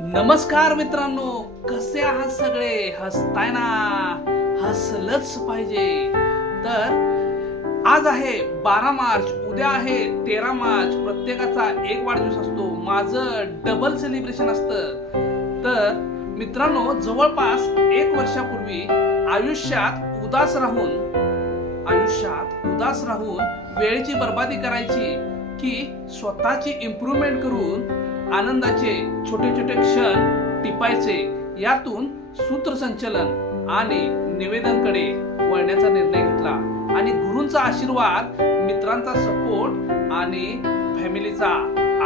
नमस्कार मित्रांनो, कसे आहात सगळे? हसताय ना? हसलंच पाहिजे. तर आज आहे 12 मार्च, उद्या आहे 13 मार्च. प्रत्येकाचा एक वाढदिवस असतो. माझं डबल सेलिब्रेशन असतं. तर मित्रांनो, जवळपास 1 वर्षापूर्वी आयुष्यात उदास राहून वेळेची बर्बादी करायची की स्वतःची इम्प्रूव्हमेंट करून आनंदाचे छोटे छोटे क्षण टिपायचे, यातून सूत्रसंचलन आणि निवेदनकडे वळण्याचा निर्णय घेतला. आणि गुरूंचा आशीर्वाद, मित्रांचा सपोर्ट आणि फॅमिलीचा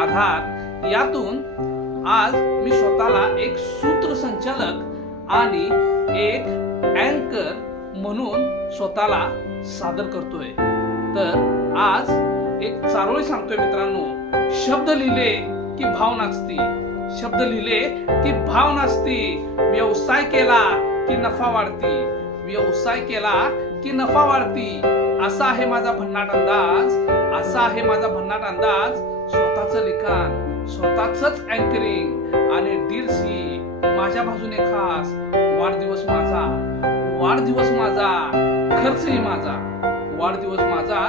आधार, यातून आज मी स्वतःला एक सूत्रसंचालक आणि एक अँकर म्हणून स्वतःला सादर करतोय. तर आज एक चारोळी सांगतोय मित्रांनो. शब्द लिहिले की भाव नाचती, शब्द लिहिले की भाव नाचती. व्यवसाय केला की नफा वाढती, व्यवसाय केला की नफा वाढती. असा आहे माझा भन्नाट अंदाज, असा आहे माझा भन्नाट अंदाज. स्वतःचं लिखाण, स्वतःच अँकरिंग आणि डील्स ही माझ्या बाजूने खास. वाढदिवस माझा, वाढदिवस माझा, खर्चही माझा. वाढदिवस माझा,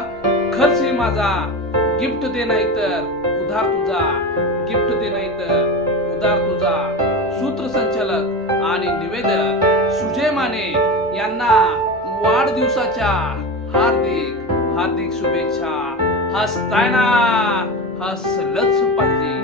खर्चही माझा. गिफ्ट दे नाही तर उधार तुझा, गिफ्ट दे नाही तर उधार तुझा. सूत्रसंचालक आणि निवेदक सुजय माने यांना वाढदिवसाच्या हार्दिक हार्दिक शुभेच्छा. हसताय ना? हसलंच पाहिजे.